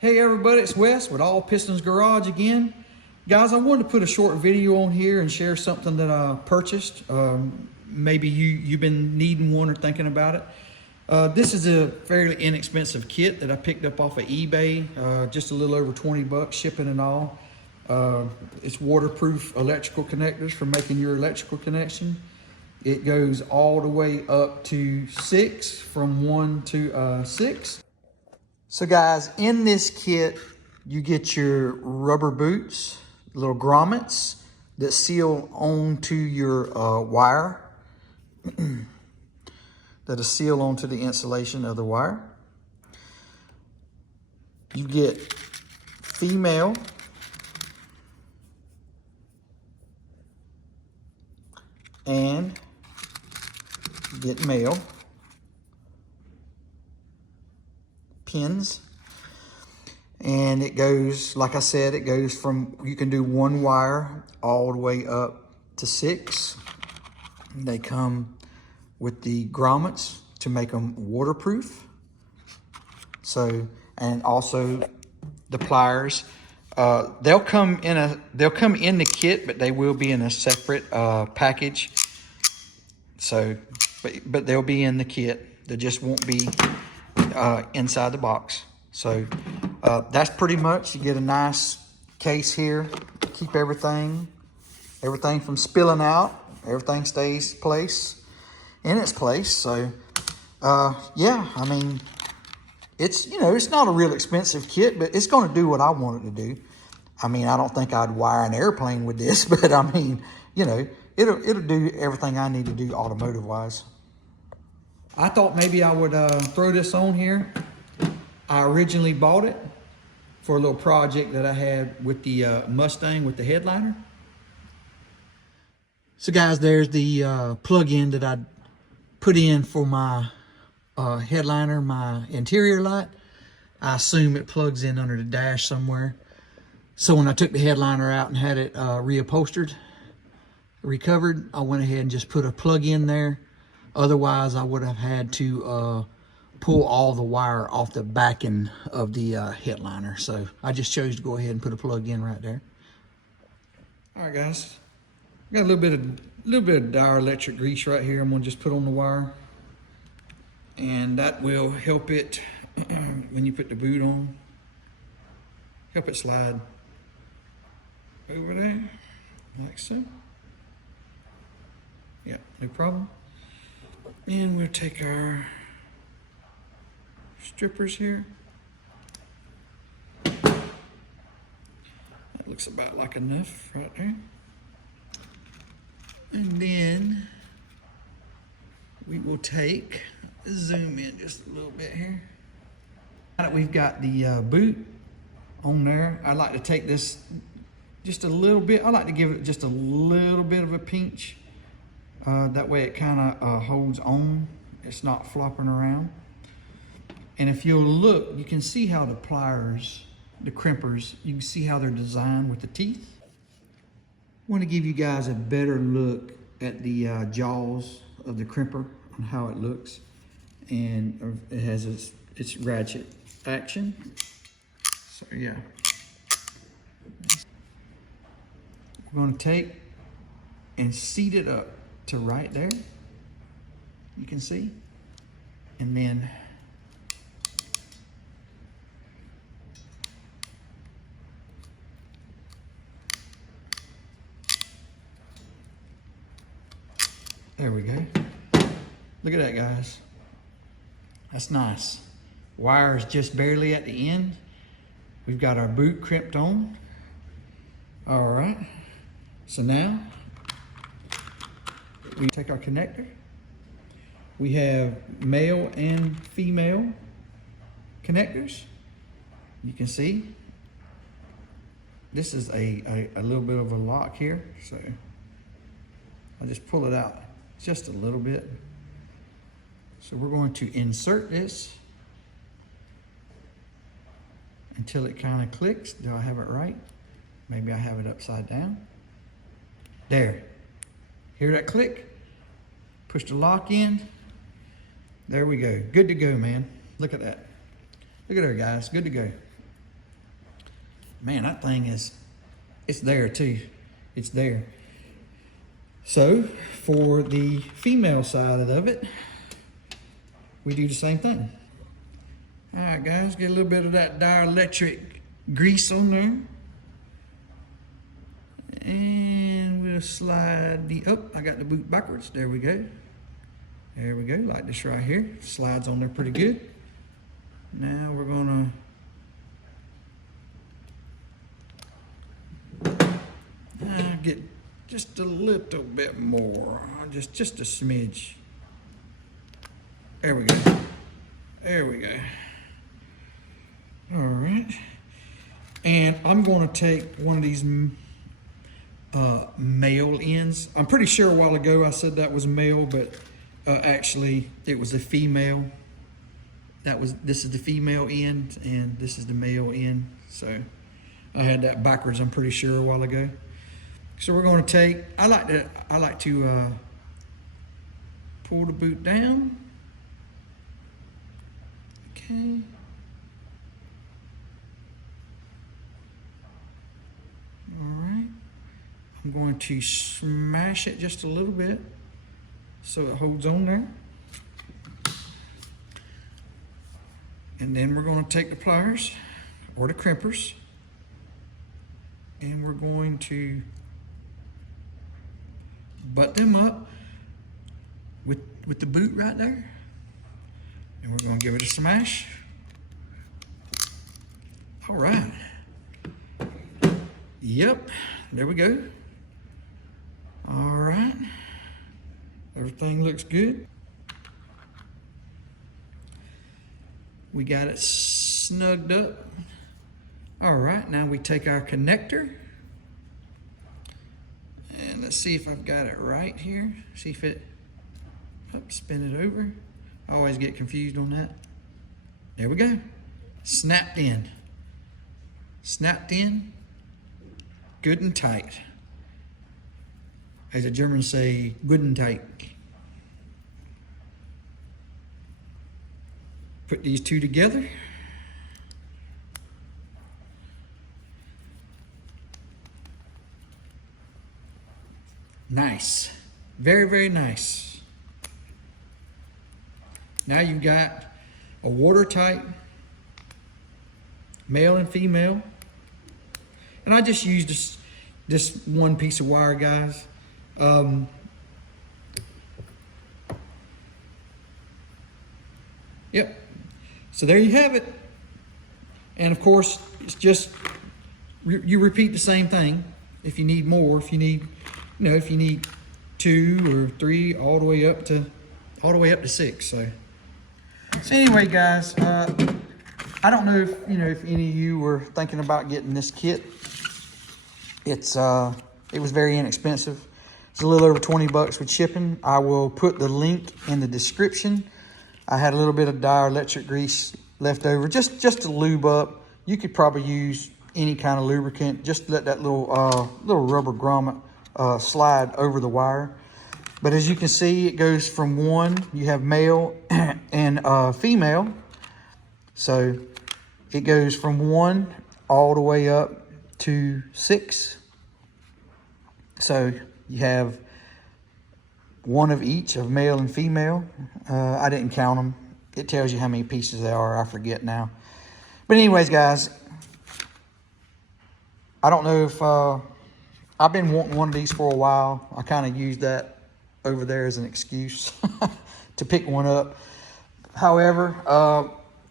Hey everybody, it's Wes with All Pistons Garage again. Guys, I wanted to put a short video on here and share something that I purchased. Maybe you've been needing one or thinking about it. This is a fairly inexpensive kit that I picked up off of eBay, just a little over 20 bucks shipping and all. It's waterproof electrical connectors for making your electrical connection. It goes all the way up to 6, from 1 to 6. So guys, in this kit, you get your rubber boots, little grommets that seal onto your wire, that'll seal onto the insulation of the wire. You get female and you get male pins, and it goes, like I said, it goes from, you can do one wire all the way up to 6. They come with the grommets to make them waterproof. So, and also the pliers, they'll come in the kit, but they will be in a separate package. So, but they'll be in the kit. They just won't be inside the box. So that's pretty much, you get a nice case here, keep everything from spilling out. Everything stays in its place. So yeah, I mean, it's, you know, it's not a real expensive kit, but it's going to do what I want it to do. I mean, I don't think I'd wire an airplane with this, but I mean, you know, it'll do everything I need to do automotive wise. I thought maybe I would throw this on here. I originally bought it for a little project that I had with the Mustang with the headliner. So guys, there's the plug-in that I put in for my headliner, my interior light. I assume it plugs in under the dash somewhere. So when I took the headliner out and had it reupholstered, recovered, I went ahead and just put a plug in there. Otherwise, I would have had to pull all the wire off the backing of the headliner. So I just chose to go ahead and put a plug in right there. All right, guys, got a little bit of dielectric grease right here. I'm gonna just put on the wire, and that will help it when you put the boot on. Help it slide over there, like so. Yeah, no problem. And we'll take our strippers here. That looks about like enough right there. And then we will take, zoom in just a little bit here. Now that we've got the boot on there, I'd like to take this just a little bit. I like to give it just a little bit of a pinch. That way it kind of holds on. It's not flopping around. And if you'll look, you can see how the pliers, the crimpers, you can see how they're designed with the teeth. I want to give you guys a better look at the jaws of the crimper and how it looks. And it has its ratchet action. So yeah. We're going to take and seat it up to right there, you can see, and then there we go. Look at that, guys. That's nice. Wire is just barely at the end. We've got our boot crimped on. All right, so now we take our connector. We have male and female connectors. You can see this is a little bit of a lock here. So I'll just pull it out just a little bit. So we're going to insert this until it kind of clicks. Do I have it right? Maybe I have it upside down. There. Hear that click? Push the lock in. There we go. Good to go, man. Look at that. Look at there, guys. Good to go. Man, that thing is, it's there too. It's there. So for the female side of it, we do the same thing. All right, guys, get a little bit of that dielectric grease on there. And we'll slide the, oh, I got the boot backwards. There we go. There we go, like this right here. Slides on there pretty good. Now we're gonna get just a little bit more, just a smidge. There we go. There we go. All right. And I'm going to take one of these male ends. I'm pretty sure a while ago I said that was male, but actually it was a female. This is the female end and this is the male end. So I had that backwards, I'm pretty sure, a while ago. So we're going to take, I like to pull the boot down. Okay. All right. I'm going to smash it just a little bit so it holds on there. And then we're going to take the pliers or the crimpers and we're going to butt them up with the boot right there. And we're going to give it a smash. All right. Yep, there we go. All right. Everything looks good. We got it snugged up. All right, now we take our connector. And let's see if I've got it right here. See if it, spin it over. I always get confused on that. There we go. Snapped in. Snapped in. Good and tight. As the Germans say, good and tight. Put these two together. Nice. Very, very nice. Now you've got a watertight male and female. And I just used this one piece of wire, guys. Yep. So there you have it. And of course, it's just, you repeat the same thing. If you need more, if you need 2 or 3, all the way up to 6. So anyway, guys, I don't know if if any of you were thinking about getting this kit. It was very inexpensive. It's a little over 20 bucks with shipping. I will put the link in the description. I had a little bit of dielectric grease left over, just to lube up. You could probably use any kind of lubricant. Just let that little rubber grommet slide over the wire. But as you can see, it goes from 1. You have male and female. So it goes from 1 all the way up to 6. So you have 1 of each, of male and female. I didn't count them. It tells you how many pieces there are. I forget now. But anyways, guys, I don't know if I've been wanting one of these for a while. I kind of used that over there as an excuse to pick one up. However,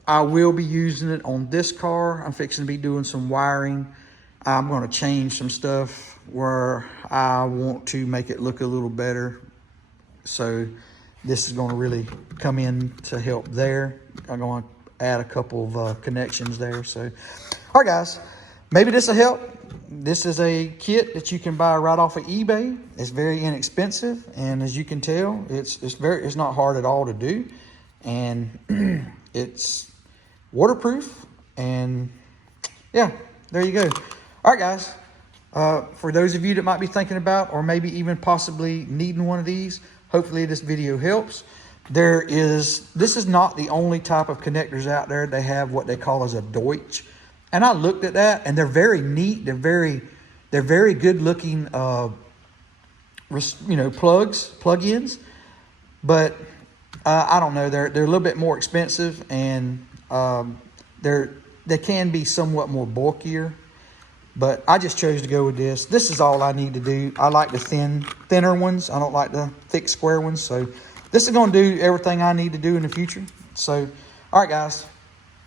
I will be using it on this car. I'm fixing to be doing some wiring. I'm going to change some stuff where I want to make it look a little better. So this is going to really come in to help there. I'm going to add a couple of connections there. So, all right, guys, maybe this will help. This is a kit that you can buy right off of eBay. It's very inexpensive, and as you can tell, it's not hard at all to do, and it's waterproof. And yeah, there you go. All right, guys. For those of you that might be thinking about, or maybe even possibly needing one of these, hopefully this video helps. This is not the only type of connectors out there. They have what they call as a Deutsch. And I looked at that, and they're very neat. They're very good looking, plug-ins. But I don't know. They're a little bit more expensive, and they can be somewhat more bulkier. But I just chose to go with this. This is all I need to do. I like the thinner ones. I don't like the thick square ones. So this is going to do everything I need to do in the future. So, all right, guys.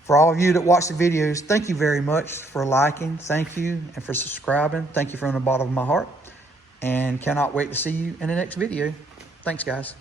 For all of you that watch the videos, thank you very much for liking. Thank you. And for subscribing. Thank you from the bottom of my heart. And cannot wait to see you in the next video. Thanks, guys.